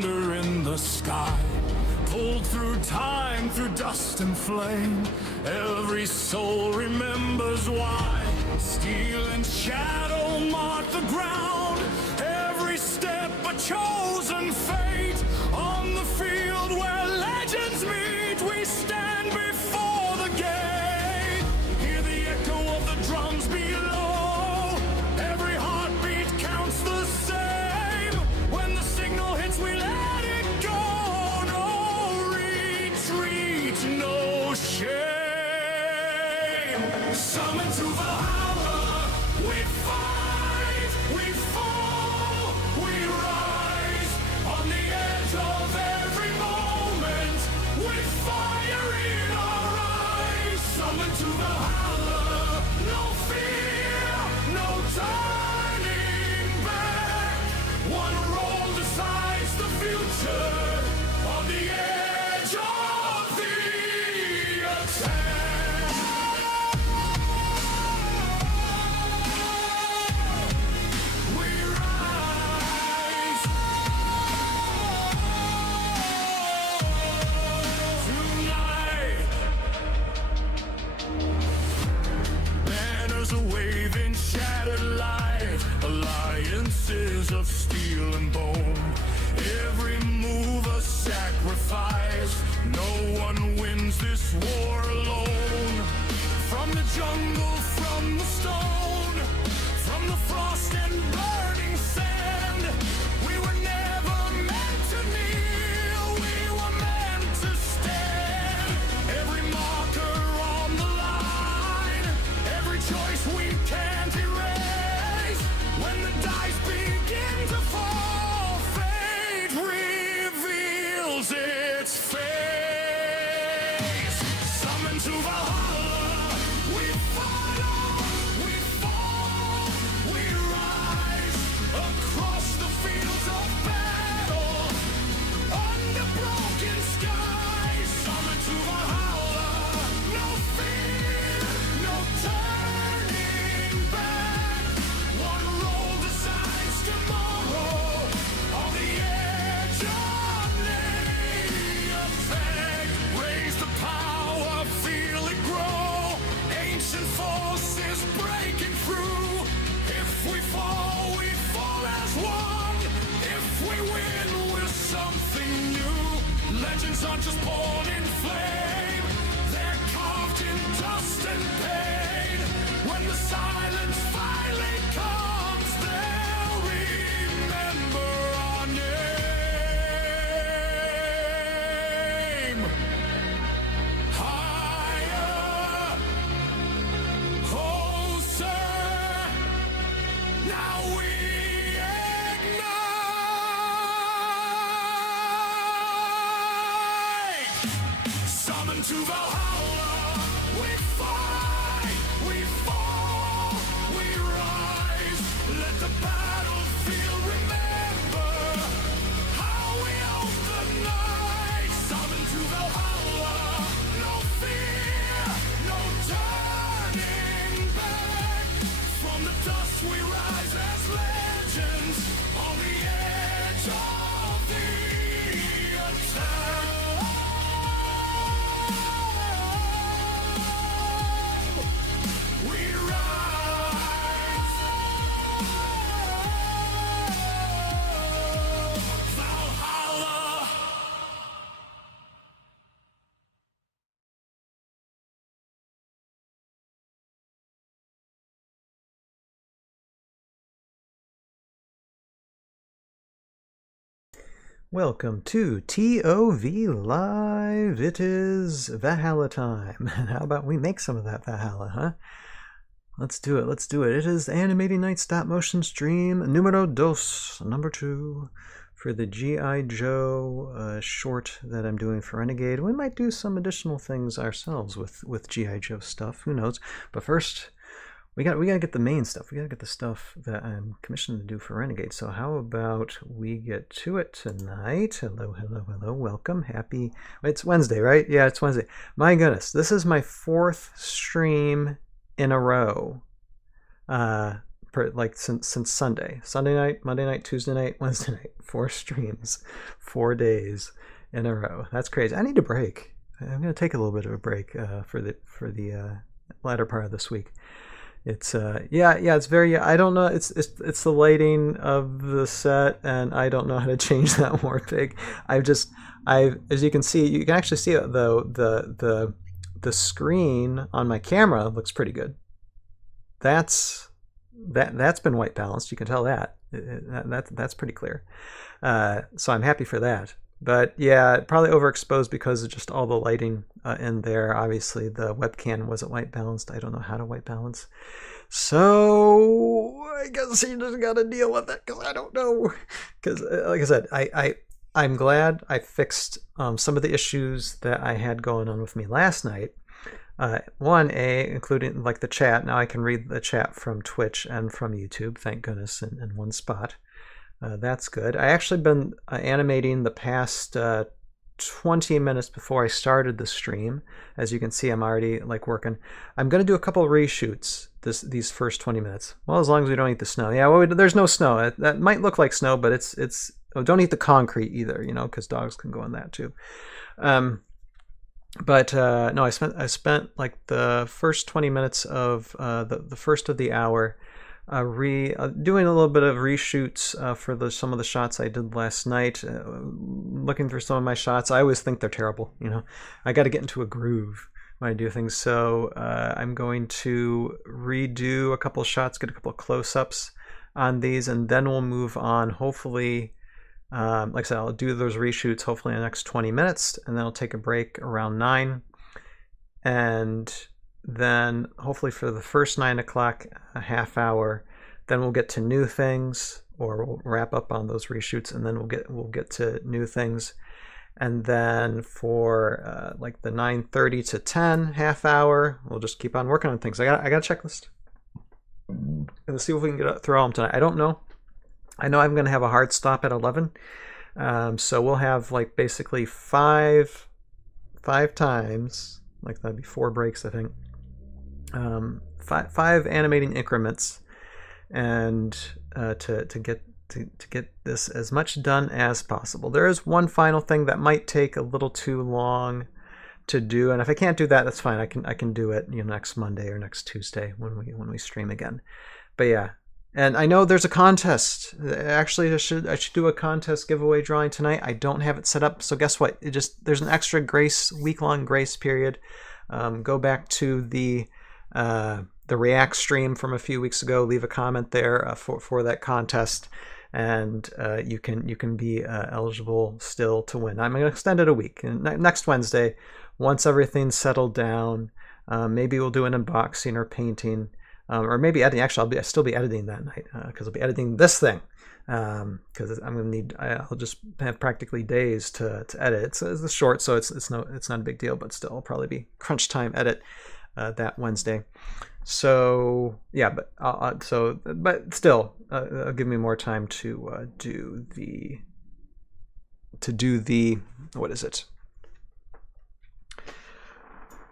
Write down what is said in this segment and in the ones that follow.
thunder in the sky, pulled through time, through dust and flame. Every soul remembers why. Steel and shadow mark the ground. Every step a chosen fate. On the field where legends meet, we stand before the gate. Hear the echo of the drums below. Every heartbeat counts the same. When the signal hits, we let it go. No retreat, no shame. Summon to Valhalla. We fight, we fall, we rise. On the edge of every moment, with fire in our eyes. Summon to Valhalla. No fear, no turning back. One roll decides the future. On the edge of the attack. We rise. Tonight, banners are waving, shattered light, alliances of steel and bone. Every move a sacrifice. No one wins this war alone. From the jungle, from the stone, from the frost and burning sand, we were never meant to kneel, we were meant to stand. Every marker on the line, every choice we can't erase. When the dice begin to fall, fate reveals its face. Summon to Valhalla. We follow, we fall, we rise. Across the fields of battle, under broken skies. Summon to Valhalla. No fear, no turning back. One roll decides tomorrow. On the edge of the attack. Raise the power, feel it grow. Ancient forces breaking through. If we fall as one. If we win, we're something new. Legends aren't just born in flame, they're carved in dust and pain. When the silence finally comes, they'll remember our name. Higher, closer, now we ignite. Summon to Valhalla. We fight, we fall, we rise. Let the battlefield remember how we own the night. Summon to Valhalla. No fear, no turning back. From the dust we rise as legends. On the edge of the attack. We rise. Valhalla. Welcome to ToV Live. It is Valhalla time. And how about we make some of that Valhalla, huh? Let's do it. Let's do it. It is Animating Night Stop Motion Stream numero dos, number 2, for the G.I. Joe short that I'm doing for Renegade. We might do some additional things ourselves with G.I. Joe stuff. Who knows? But first, we gotta get the main stuff. We gotta get the stuff that I'm commissioned to do for Renegade. So how about we get to it tonight? Hello, hello, hello. Welcome. Happy. It's Wednesday, right? Yeah, it's Wednesday. My goodness, this is my 4th stream in a row. like since Sunday night, Monday night, Tuesday night, Wednesday night, 4 streams, 4 days in a row. That's crazy. I need a break. I'm gonna take a little bit of a break for the latter part of this week. It's yeah, it's very, I don't know, it's the lighting of the set, and I don't know how to change that Warpig. As you can see, you can actually see it though, the screen on my camera looks pretty good. That's been white balanced. You can tell that's pretty clear. So I'm happy for that. But yeah, probably overexposed because of just all the lighting in there. Obviously, the webcam wasn't white balanced. I don't know how to white balance. So I guess you just got to deal with it because I don't know. Because like I said, I'm glad I fixed some of the issues that I had going on with me last night. Including like the chat. Now I can read the chat from Twitch and from YouTube, thank goodness, in one spot. That's good. I actually been animating the past 20 minutes before I started the stream. As you can see, I'm already like working. I'm going to do a couple of reshoots these first 20 minutes. Well, as long as we don't eat the snow. Yeah, well, there's no snow. That might look like snow, but it's oh, don't eat the concrete either, you know, because dogs can go in that too. But no, I spent like the first 20 minutes of the first of the hour doing a little bit of reshoots for some of the shots I did last night. Looking through some of my shots, I always think they're terrible. You know, I got to get into a groove when I do things. So I'm going to redo a couple of shots, get a couple of close-ups on these, and then we'll move on. Hopefully, like I said, I'll do those reshoots hopefully in the next 20 minutes, and then I'll take a break around 9, and then hopefully for the first 9 o'clock, a half hour, then we'll get to new things, or we'll wrap up on those reshoots, and then we'll get to new things. And then for like the 9:30 to 10 half hour, we'll just keep on working on things. I got a checklist. Let's see if we can get through all of them tonight. I don't know. I know I'm going to have a hard stop at 11. So we'll have like basically five times, like that'd be 4 breaks, I think. 5 animating increments, and to get this as much done as possible. There is one final thing that might take a little too long to do, and if I can't do that, that's fine. I can do it, you know, next Monday or next Tuesday when we stream again. But yeah, and I know there's a contest. Actually, I should do a contest giveaway drawing tonight. I don't have it set up, so guess what? There's an extra week-long grace period. Go back to the React stream from a few weeks ago. Leave a comment there for that contest, and you can be eligible still to win. I'm going to extend it a week. And next Wednesday, once everything's settled down, maybe we'll do an unboxing or painting, or maybe editing. Actually, I'll still be editing that night because I'll be editing this thing. Because I'll just have practically days to edit. It's short, so it's not a big deal, but still, I'll probably be crunch time edit that Wednesday. So yeah, but still, give me more time to do the what is it?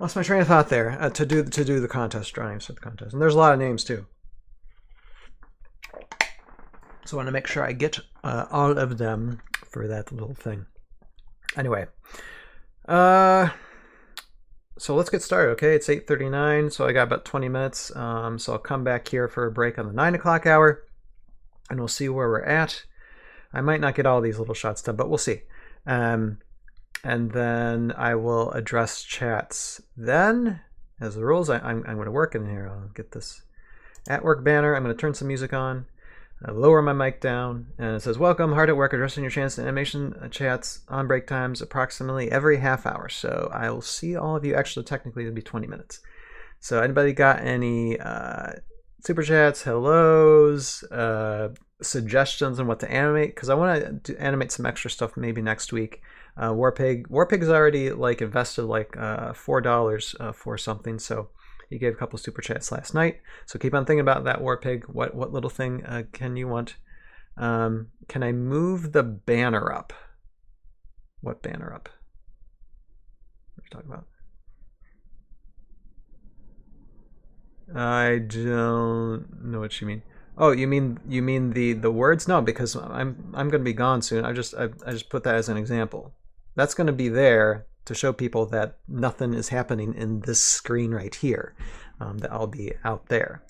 Lost my train of thought there. To do the contest drawings for the contest, and there's a lot of names too. So I want to make sure I get all of them for that little thing. Anyway, so let's get started, okay? It's 8:39, so I got about 20 minutes. So I'll come back here for a break on the 9 o'clock hour, and we'll see where we're at. I might not get all these little shots done, but we'll see. And then I will address chats. Then, as the rules, I'm going to work in here. I'll get this at work banner. I'm going to turn some music on. Lower my mic down, and it says, welcome, hard at work, addressing your chance to animation chats on break times approximately every half hour. So I will see all of you. Actually, technically, it'll be 20 minutes. So anybody got any super chats, hellos, suggestions on what to animate? Because I want to animate some extra stuff maybe next week. Warpig's already like invested like $4 for something, so he gave a couple of super chats last night. So keep on thinking about that, Warpig. What little thing can you want? Can I move the banner up? What banner up? What are you talking about? I don't know what you mean. Oh, you mean the words? No, because I'm going to be gone soon. I just put that as an example. That's going to be there to show people that nothing is happening in this screen right here. That I'll be out there.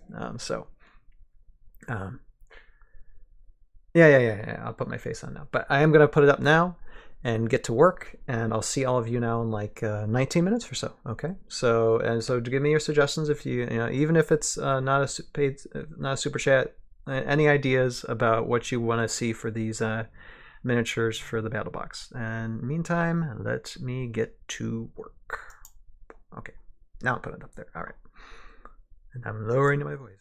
Um, yeah. I'll put my face on now. But I am going to put it up now and get to work, and I'll see all of you now in like 19 minutes or so. Okay. So give me your suggestions if even if it's not a paid, not a super chat. Any ideas about what you want to see for these miniatures for the battle box? And meantime, let me get to work. Okay. Now I'm putting it up there. All right. And I'm lowering my voice.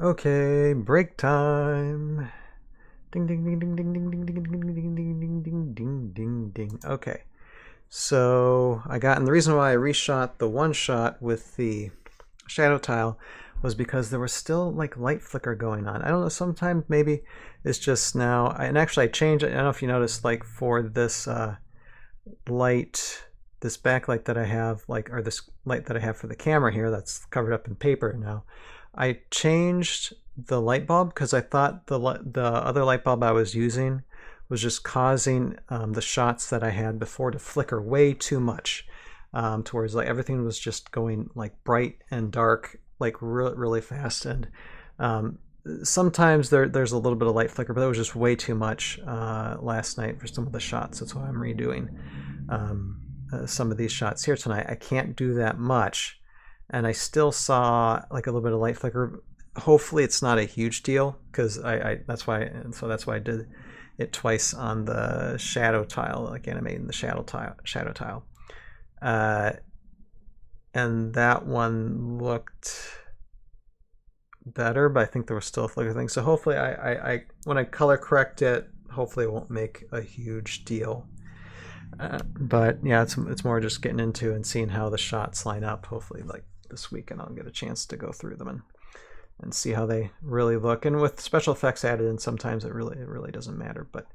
Okay, break time. Ding ding ding ding ding ding ding ding ding ding ding ding ding ding ding ding. Okay, so and the reason why I reshot the one shot with the shadow tile was because there was still like light flicker going on. I don't know, sometimes maybe it's just now, and actually I changed it. I don't know if you noticed, like for this light, this backlight that I have, like, or this light that I have for the camera here that's covered up in paper now, I changed the light bulb because I thought the other light bulb I was using was just causing the shots that I had before to flicker way too much, towards like everything was just going like bright and dark like really fast, and sometimes there's a little bit of light flicker, but it was just way too much last night for some of the shots. That's why I'm redoing some of these shots here tonight. I can't do that much, and I still saw like a little bit of light flicker. Hopefully it's not a huge deal, because that's why I did it twice on the shadow tile, like animating the shadow tile. And that one looked better, but I think there was still a flicker thing. So hopefully I when I color correct it, hopefully it won't make a huge deal. But yeah, it's more just getting into and seeing how the shots line up. Hopefully like this weekend I'll get a chance to go through them and see how they really look. And with special effects added in, sometimes it really doesn't matter, but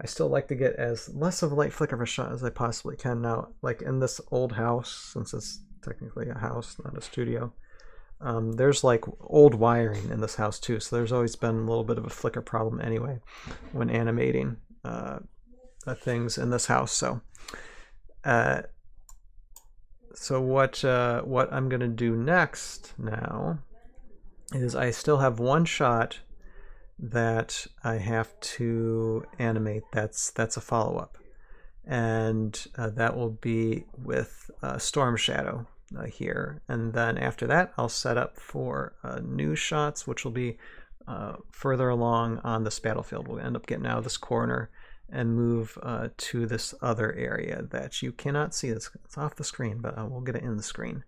I still like to get as less of a light flicker of a shot as I possibly can. Now, like in this old house, since it's technically a house, not a studio, there's like old wiring in this house too, so there's always been a little bit of a flicker problem anyway when animating things in this house. So what I'm gonna do next now is I still have one shot that I have to animate. That's a follow-up, and that will be with Storm Shadow here, and then after that I'll set up for new shots, which will be further along on this battlefield. We'll end up getting out of this corner and move to this other area that you cannot see. It's off the screen, but we'll get it in the screen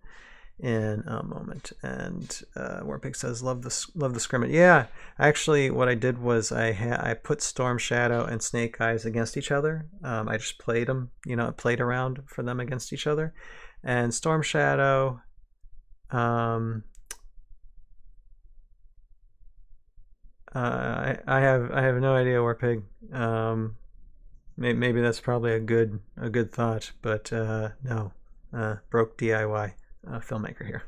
in a moment. And Warpig says, love the scrimmage. Yeah, actually what I did was I put Storm Shadow and Snake Eyes against each other. I just played them, played around for them against each other. And Storm Shadow, I have no idea, Warpig. Maybe that's probably a good thought, but no, broke DIY filmmaker here.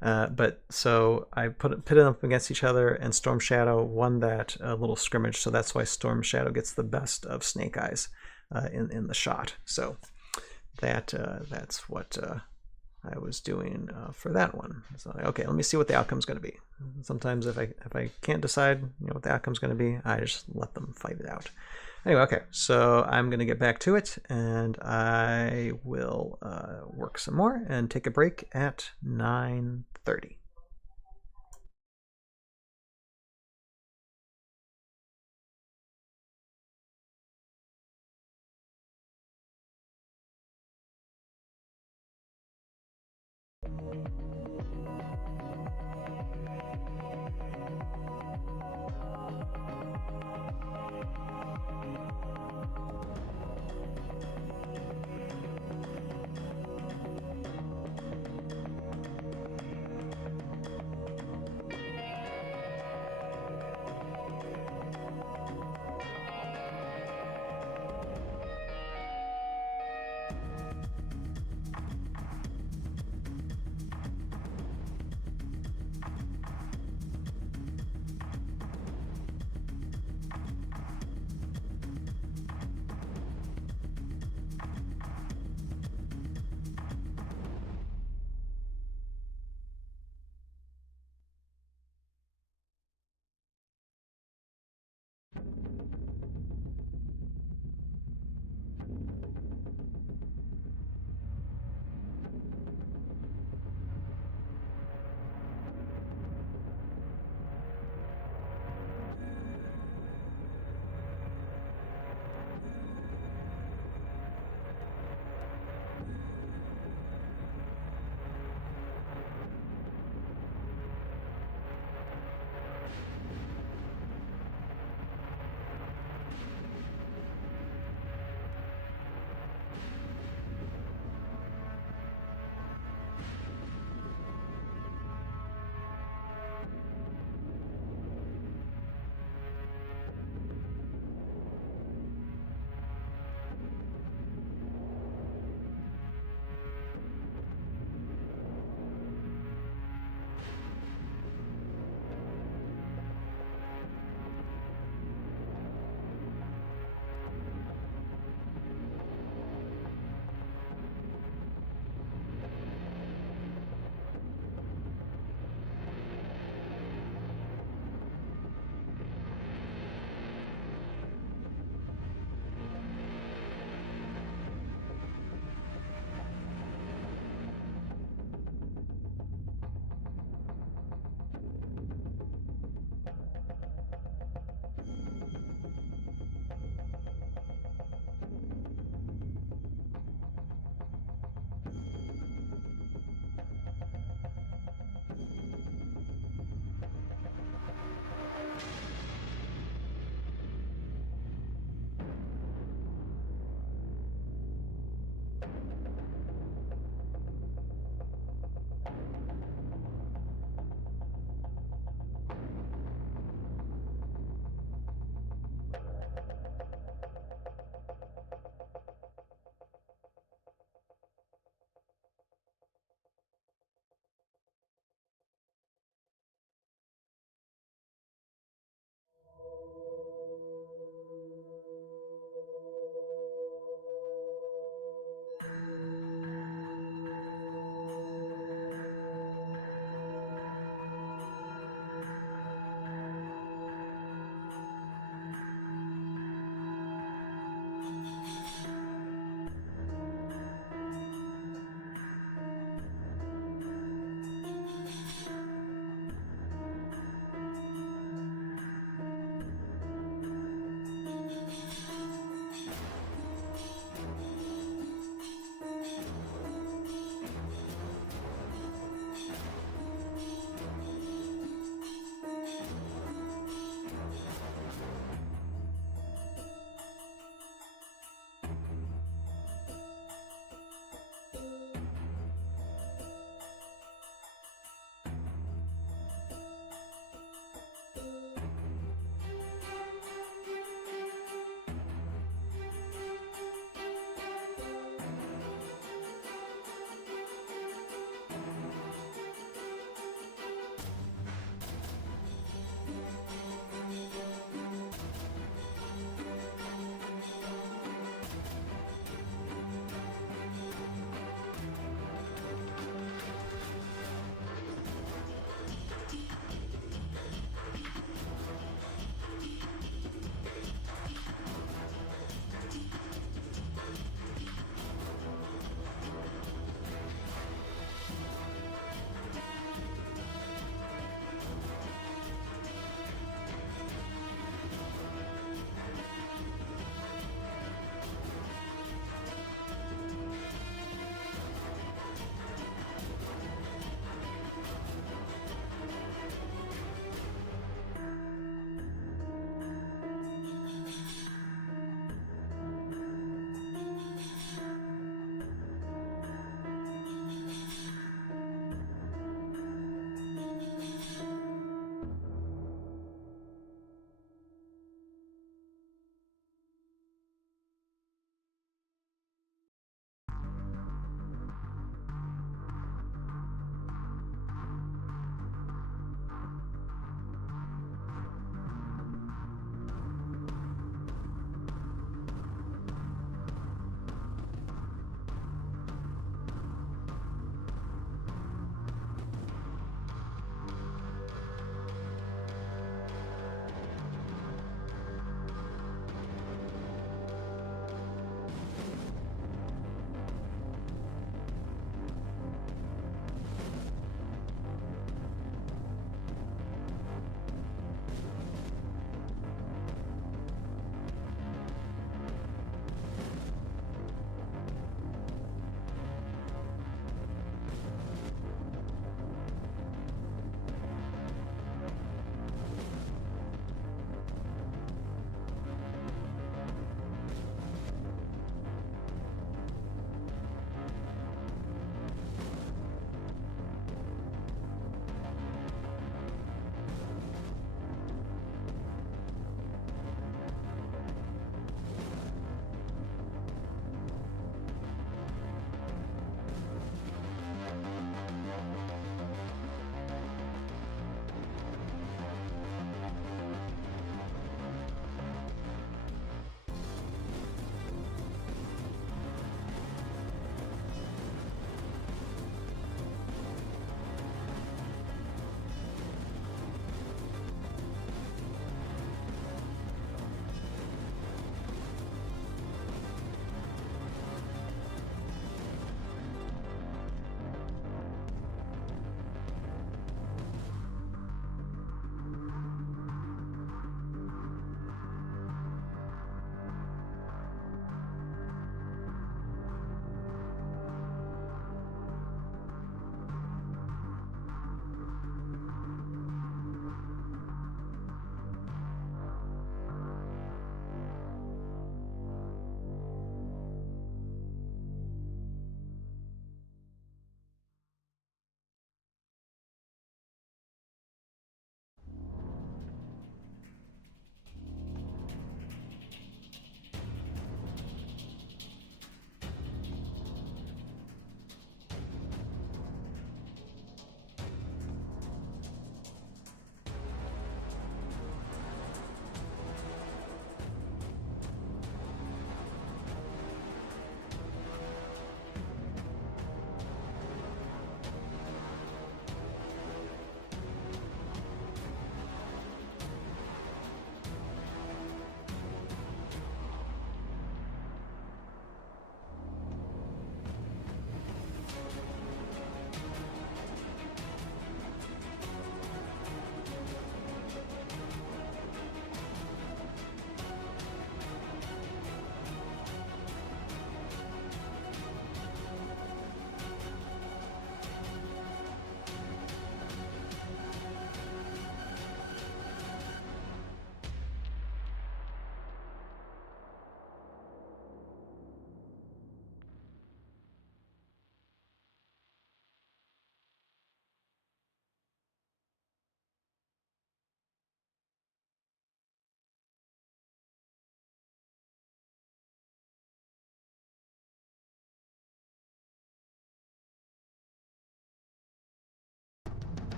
But so I pitted them up against each other, and Storm Shadow won that little scrimmage, so that's why Storm Shadow gets the best of Snake Eyes in the shot. So that's what I was doing for that one. So okay, let me see what the outcome's going to be. Sometimes if I can't decide what the outcome's going to be, I just let them fight it out. Anyway, okay, so I'm going to get back to it, and I will work some more and take a break at 9:30.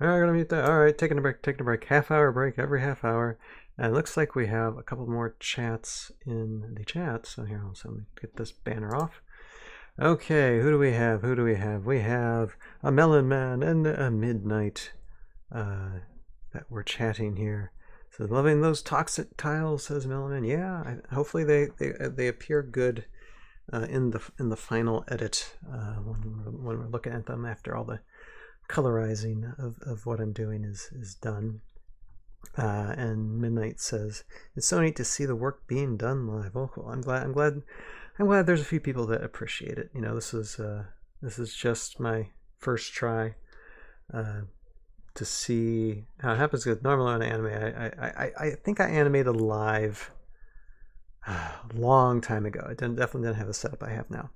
All right, gonna mute that. All right, taking a break. Half-hour break every half hour. And it looks like we have a couple more chats in the chat. So here, let me get this banner off. Okay, who do we have? We have a Melon Man and a Midnight that we're chatting here. So loving those toxic tiles, says Melon Man. Yeah, hopefully they appear good in the final edit when we're looking at them after all the colorizing of what I'm doing is done. And Midnight says it's so neat to see the work being done live. Oh, cool. I'm glad there's a few people that appreciate it. You know, this is just my first try to see how it happens. Because normally on anime, I think I animated live a long time ago. I definitely didn't have the setup I have now.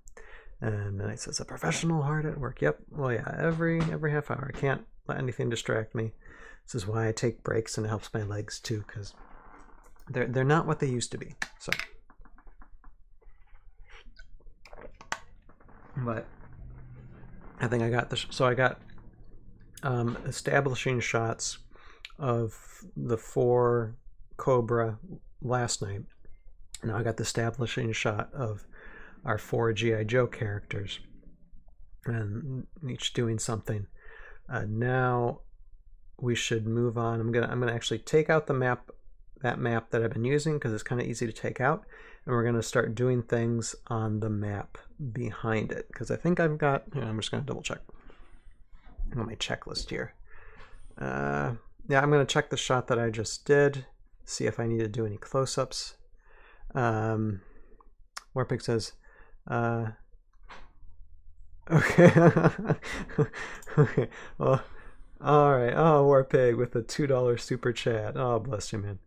And Midnight says a professional hard at work. Yep. Well, yeah. Every half hour, I can't let anything distract me. This is why I take breaks, and it helps my legs too, because they're not what they used to be. So, but I think I got this. So I got establishing shots of the 4 Cobra last night. Now I got the establishing shot of our 4 G.I. Joe characters, and each doing something. Now we should move on. I'm gonna actually take out the map, that map that I've been using, because it's kind of easy to take out, and we're gonna start doing things on the map behind it, because I think I've got. I'm just gonna double check on my checklist here. Yeah, I'm gonna check the shot that I just did, see if I need to do any close-ups. Warpig says, okay, okay, well. All right. Oh, Warpig with a $2 super chat. Oh, bless you, man.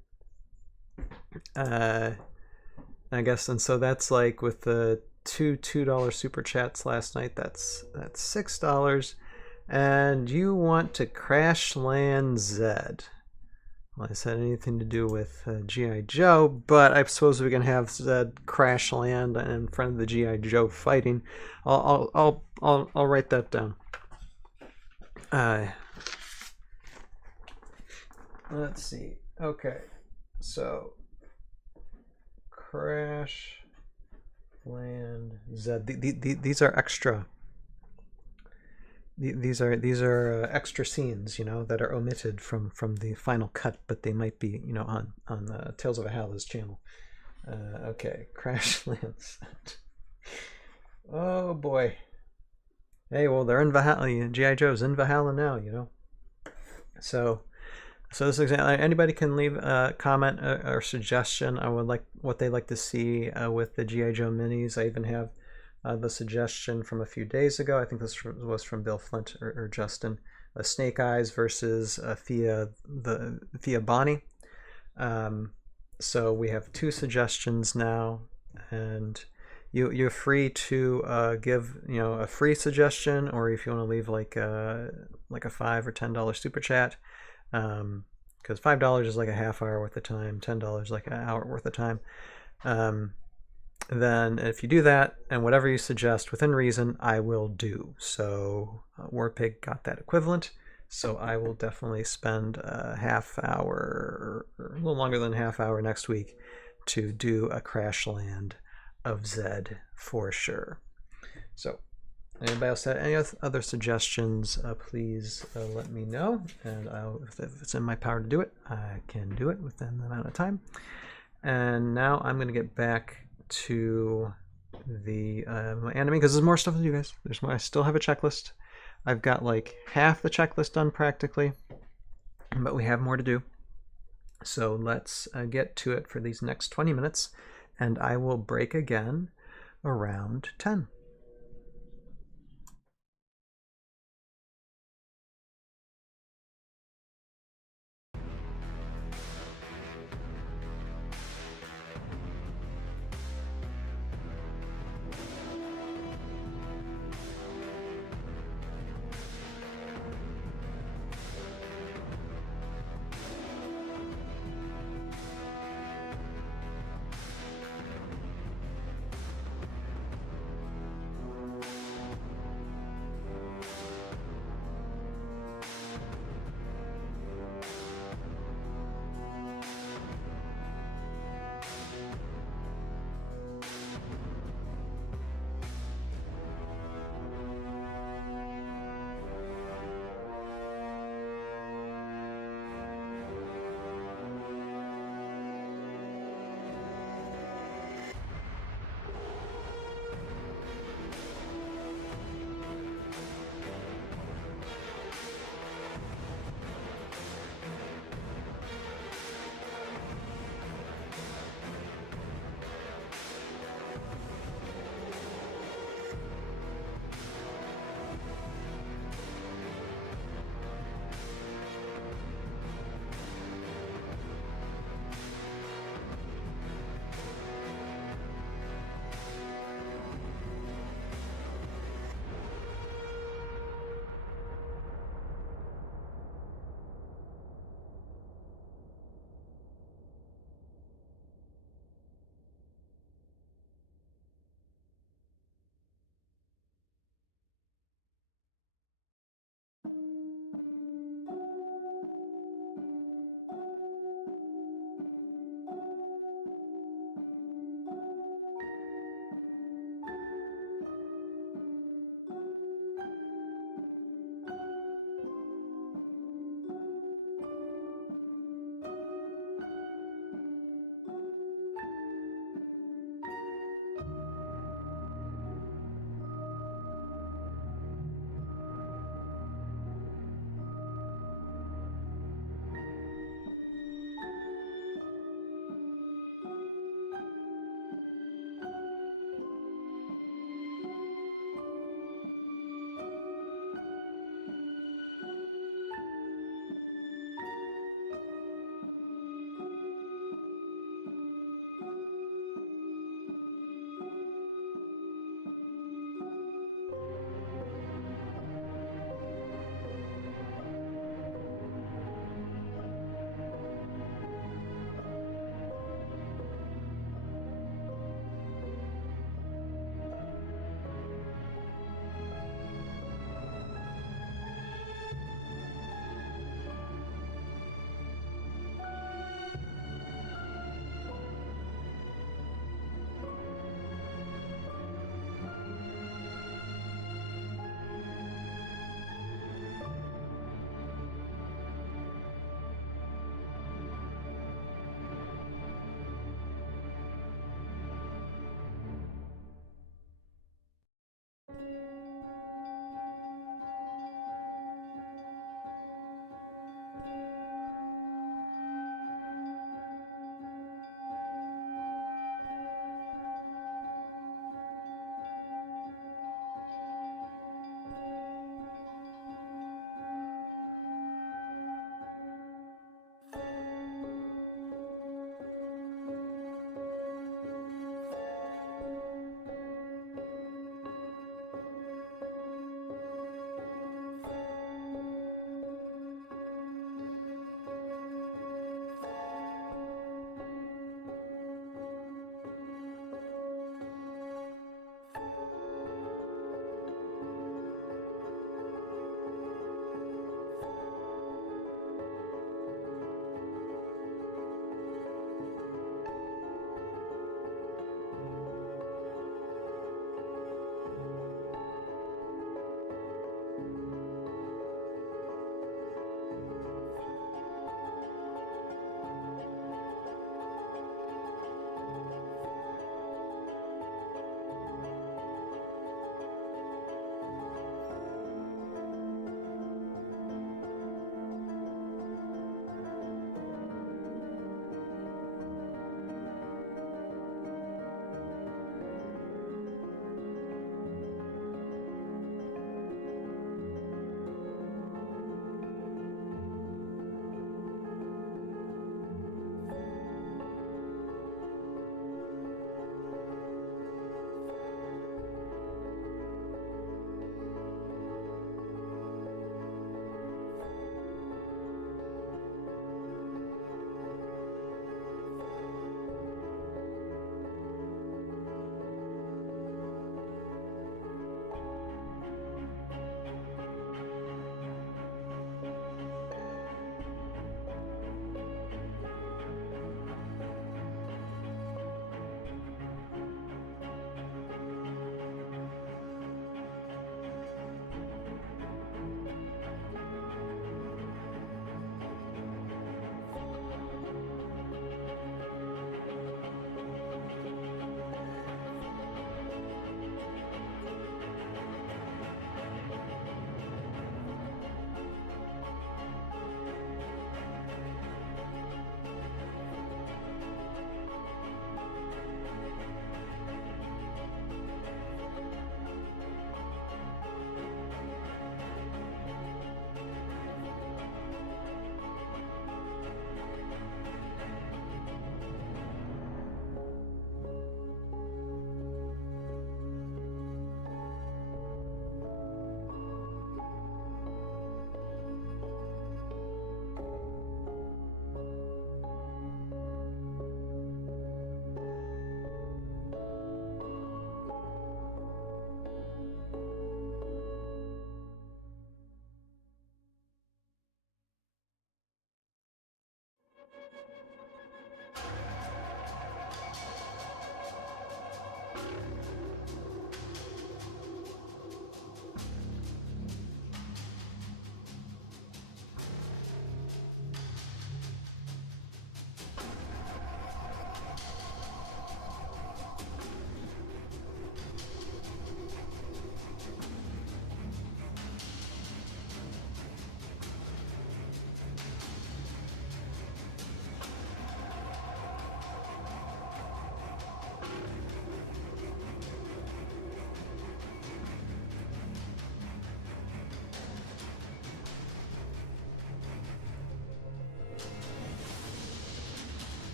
I guess, and so that's like with the $2 super chats last night. That's $6. And you want to crash land Zed. Well, I said anything to do with G.I. Joe, but I suppose we can have Zed crash land in front of the G.I. Joe fighting. I'll write that down. Let's see. Okay, so crash land Zed. These are extra. These are extra scenes, you know, that are omitted from the final cut, but they might be, you know, on the Tales of Valhalla's channel. Okay, crash land Zed. Oh boy. Hey, well, they're in Valhalla. G.I. Joe's in Valhalla now, you know. So this example, anybody can leave a comment or suggestion on what they'd like to see with the G.I. Joe minis. I even have the suggestion from a few days ago. I think this was from Bill Flint or Justin. Snake Eyes versus Thea Bonnie. So we have 2 suggestions now, and you're free to give a free suggestion, or if you want to leave like a $5 or $10 super chat. Because $5 is like a half hour worth of time, $10 like an hour worth of time. Then if you do that, and whatever you suggest within reason, I will do. So Warpig got that equivalent. So I will definitely spend a half hour, or a little longer than a half hour next week to do a crash land of Zed for sure. So anybody else have any other suggestions, please let me know, and if it's in my power to do it, I can do it within the amount of time. And now I'm going to get back to the my anime, because there's more stuff to do, guys. There's more. I still have a checklist. I've got like half the checklist done practically, but we have more to do. So let's get to it for these next 20 minutes, and I will break again around 10.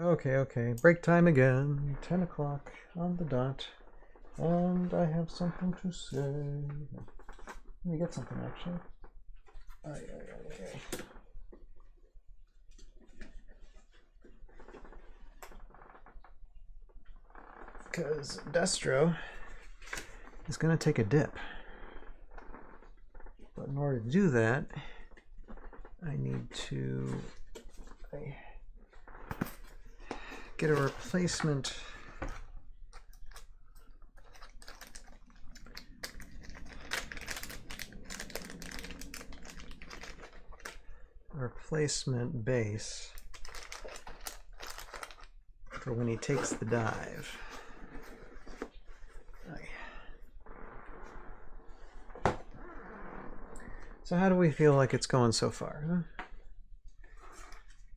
Okay. Break time again. 10 o'clock on the dot. And I have something to say. Let me get something, actually. Because Destro is going to take a dip. But in order to do that, I need to get a replacement base for when he takes the dive. So how do we feel like it's going so far? Huh?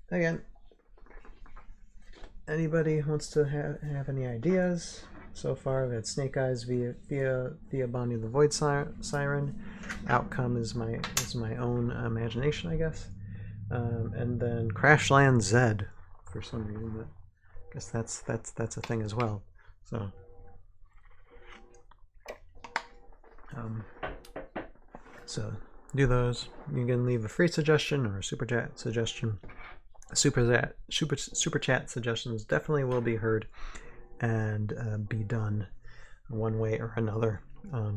Again, anybody wants to have any ideas? So far, I've had Snake Eyes via Bonnie the Void Siren. Outcome is my own imagination, I guess. And then Crashland Zed for some reason, but I guess that's a thing as well. So do those. You can leave a free suggestion or a super chat suggestion. Super chat suggestions definitely will be heard and be done one way or another.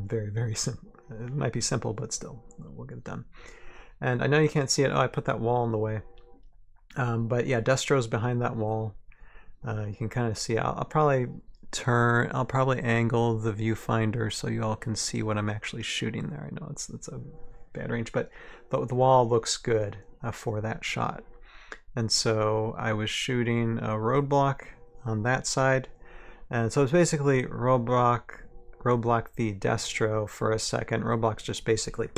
Very simple. It might be simple, but still, we'll get it done. And I know you can't see it. Oh, I put that wall in the way. But yeah, Destro's behind that wall. You can kind of see. I'll probably angle the viewfinder so you all can see what I'm actually shooting there. I know it's a bad range, but the wall looks good for that shot. And so I was shooting a roadblock on that side, and so it's basically roadblock the Destro for a second. Roadblock's just basically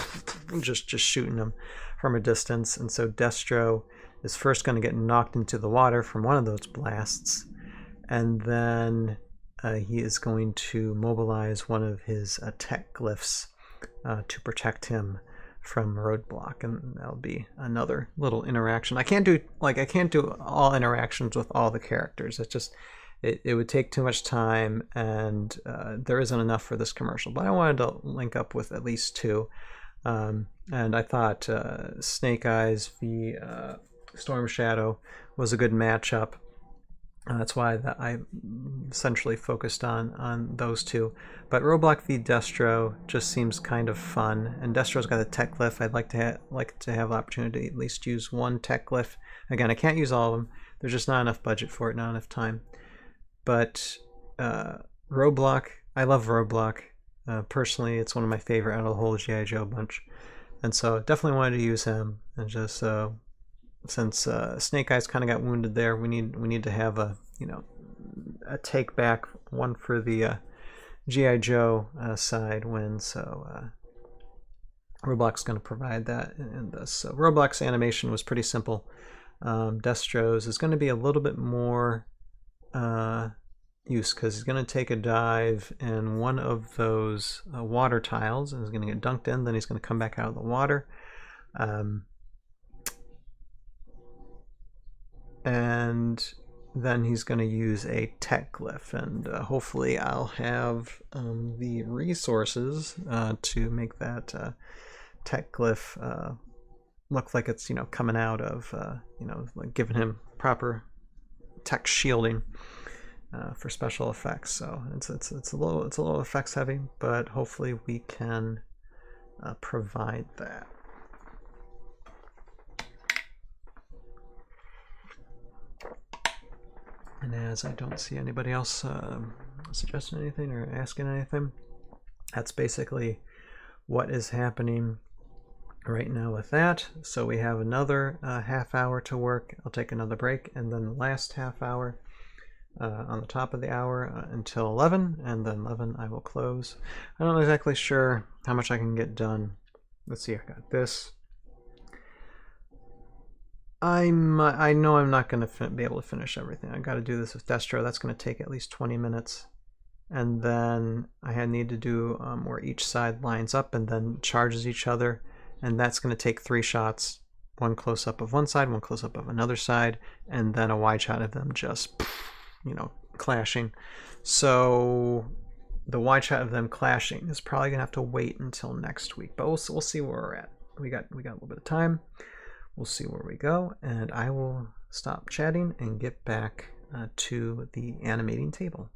just shooting them from a distance, and so Destro is first going to get knocked into the water from one of those blasts, and then he is going to mobilize one of his tech glyphs to protect him from roadblock, and that'll be another little interaction. I can't do all interactions with all the characters. It's just it would take too much time, and there isn't enough for this commercial. But I wanted to link up with at least two, and I thought Snake Eyes v Storm Shadow was a good matchup. That's why I essentially focused on those two. But Roadblock v Destro just seems kind of fun, and Destro's got a tech glyph. I'd like to have the opportunity to at least use one tech glyph. Again, I can't use all of them. There's just not enough budget for it, not enough time. But Roadblock, I love Roadblock. Personally, it's one of my favorite out of the whole G.I. Joe bunch, and so definitely wanted to use him. And just since Snake Eyes kind of got wounded there, we need to have a take back one for the G.I. Joe side win. So Roadblock's going to provide that in this. So Roadblock's animation was pretty simple. Destro's is going to be a little bit more use, because he's going to take a dive in one of those water tiles, and he's going to get dunked in. Then he's going to come back out of the water. And then he's going to use a tech glyph, and hopefully I'll have the resources to make that tech glyph look like it's coming out of like giving him proper tech shielding for special effects. So it's a little effects heavy, but hopefully we can provide that. And as I don't see anybody else suggesting anything or asking anything, that's basically what is happening right now with that. So we have another half hour to work. I'll take another break, and then the last half hour on the top of the hour until 11, and then 11 I will close. I'm not exactly sure how much I can get done. Let's see, I got this. I know I'm not going to be able to finish everything. I got to do this with Destro. That's going to take at least 20 minutes. And then I need to do where each side lines up and then charges each other. And that's going to take 3 shots. one close-up of one side, one close-up of another side, and then a wide shot of them just, you know, clashing. So the wide shot of them clashing is probably gonna have to wait until next week, but we'll see where we're at. We got a little bit of time. We'll see where we go, and I will stop chatting and get back to the animating table.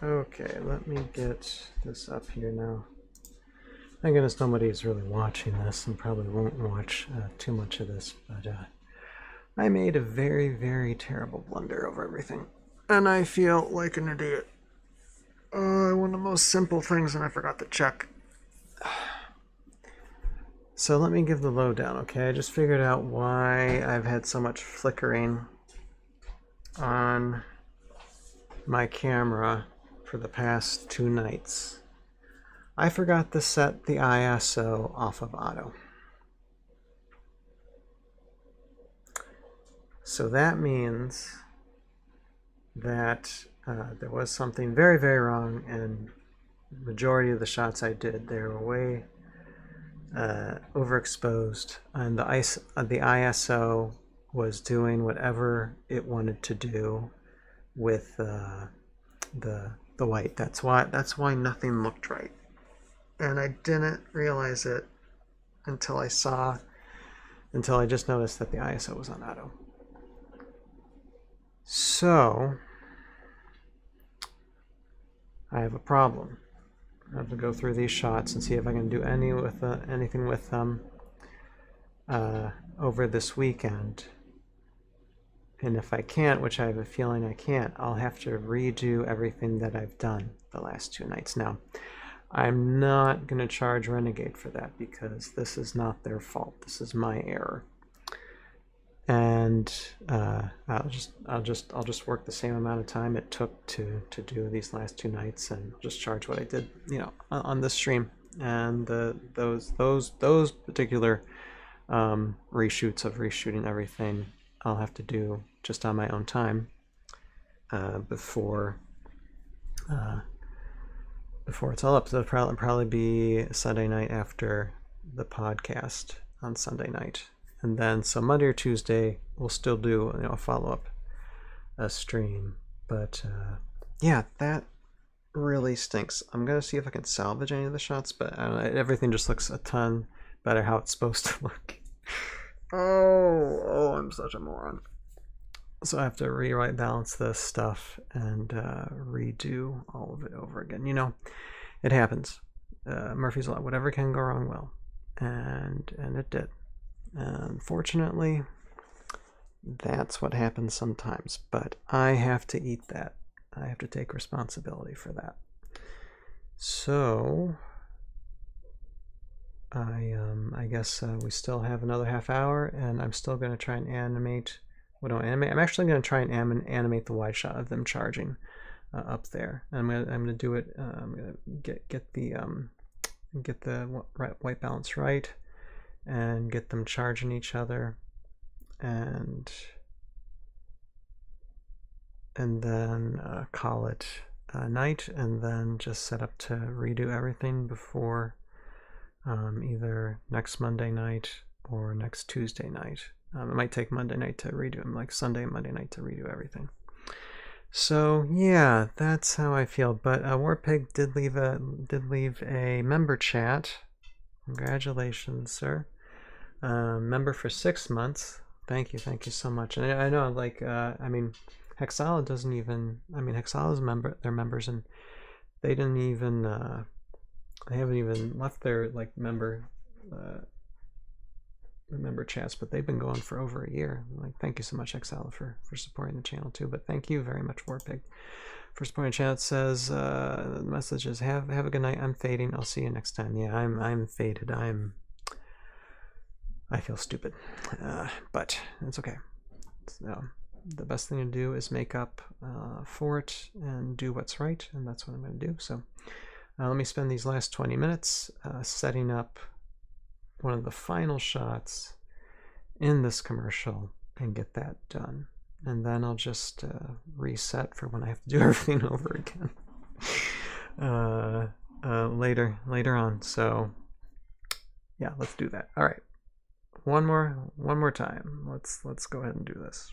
Okay, let me get this up here now. Thank goodness nobody's really watching this and probably won't watch too much of this, but I made a very, very terrible blunder over everything. And I feel like an idiot. One of the most simple things and I forgot to check. So let me give the lowdown, okay? I just figured out why I've had so much flickering on my camera for the past 2 nights. I forgot to set the ISO off of auto. So that means that there was something very, very wrong, and the majority of the shots I did, they were way overexposed, and the ISO was doing whatever it wanted to do with the white. That's why nothing looked right, and I didn't realize it until I just noticed that the ISO was on auto. So I have a problem. I have to go through these shots and see if I can do anything with them over this weekend. And if I can't, which I have a feeling I can't, I'll have to redo everything that I've done the last 2 nights. Now, I'm not going to charge Renegade for that because this is not their fault. This is my error. And I'll just work the same amount of time it took to do these last 2 nights, and just charge what I did, you know, on this stream. And those particular reshoots of reshooting everything, I'll have to do just on my own time before it's all up. So it'll probably be Sunday night after the podcast on Sunday night, and then so Monday or Tuesday we'll still do a follow-up stream. But yeah, that really stinks. I'm gonna see if I can salvage any of the shots, but I don't know, everything just looks a ton better how it's supposed to look. Oh, I'm such a moron. So I have to rewrite balance this stuff and redo all of it over again. You know, it happens. Murphy's Law. Whatever can go wrong will, and it did. Unfortunately, that's what happens sometimes. But I have to eat that. I have to take responsibility for that. So I guess we still have another half hour, and I'm still going to try and animate. What do I animate? I'm actually going to try and animate the wide shot of them charging up there. And I'm gonna do it. I'm gonna get the white balance right, and get them charging each other, and then call it night, and then just set up to redo everything before either next Monday night or next Tuesday night. It might take Monday night to redo them, like Sunday and Monday night to redo everything. So yeah, that's how I feel. But Warpig did leave a member chat. Congratulations, sir. Member for 6 months. Thank you so much. And I know, like, I mean, Hexala doesn't even. I mean, Hexala's they're members, and they didn't even. They haven't even left their like member chats, but they've been going for over a year. Like, thank you so much, Hexala, for supporting the channel too. But thank you very much, Warpig, for supporting the channel. It says the message is have a good night. I'm fading. I'll see you next time. Yeah, I'm faded. I feel stupid, but it's okay. So the best thing to do is make up for it and do what's right, and that's what I'm going to do. So let me spend these last 20 minutes setting up one of the final shots in this commercial and get that done, and then I'll just reset for when I have to do everything over again later on. So yeah, let's do that. All right, one more time. Let's go ahead and do this.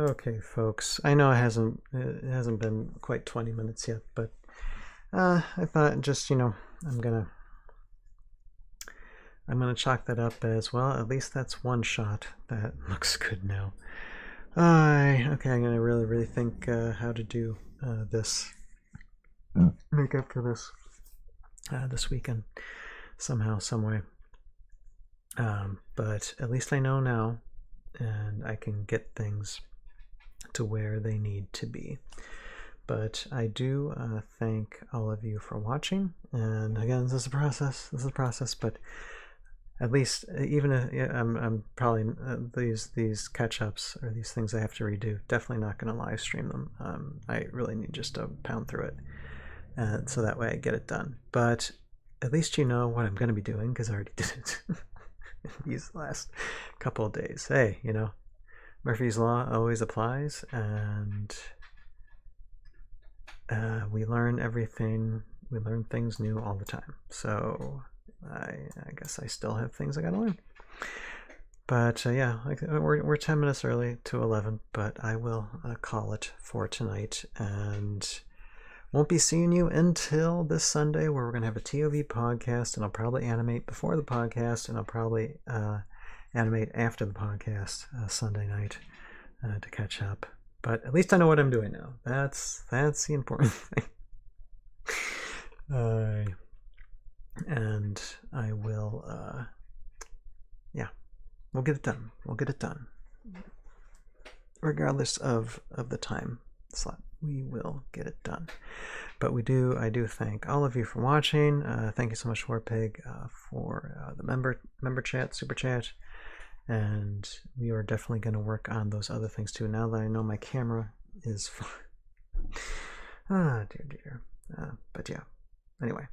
Okay, folks. I know it hasn't been quite 20 minutes yet, but I thought just, I'm gonna chalk that up as well. At least that's one shot that looks good now. Okay, I'm gonna really think how to do this, make up for this this weekend somehow, some way. But at least I know now, and I can get things to where they need to be. But I do thank all of you for watching. And again, this is a process. But at least, even I'm probably these catch-ups or these things I have to redo. Definitely not going to live stream them. I really need just to pound through it, and so that way I get it done. But at least you know what I'm going to be doing because I already did it these last couple of days. Hey, Murphy's Law always applies, and we learn everything. We learn things new all the time. So I guess I still have things I gotta learn. But yeah, we're 10 minutes early to 11, but I will call it for tonight, and won't be seeing you until this Sunday, where we're gonna have a ToV podcast, and I'll probably animate before the podcast, and I'll probably animate after the podcast Sunday night to catch up. But at least I know what I'm doing now. That's the important thing. And I will, we'll get it done. We'll get it done. Regardless of the time slot, we will get it done. But I do thank all of you for watching. Thank you so much, Warpig, for the member chat, super chat. And we are definitely going to work on those other things too. Now that I know my camera is fine. Dear. But yeah, anyway,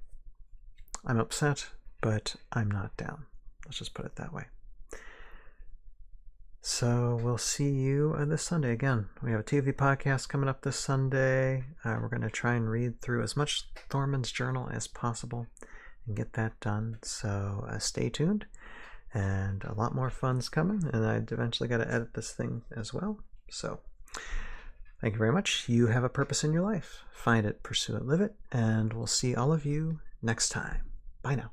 I'm upset, but I'm not down. Let's just put it that way. So we'll see you this Sunday again. We have a ToV podcast coming up this Sunday. We're going to try and read through as much Thorman's journal as possible and get that done. So stay tuned. And a lot more fun's coming, and I eventually got to edit this thing as well. So thank you very much. You have a purpose in your life. Find it, pursue it, live it, and we'll see all of you next time. Bye now.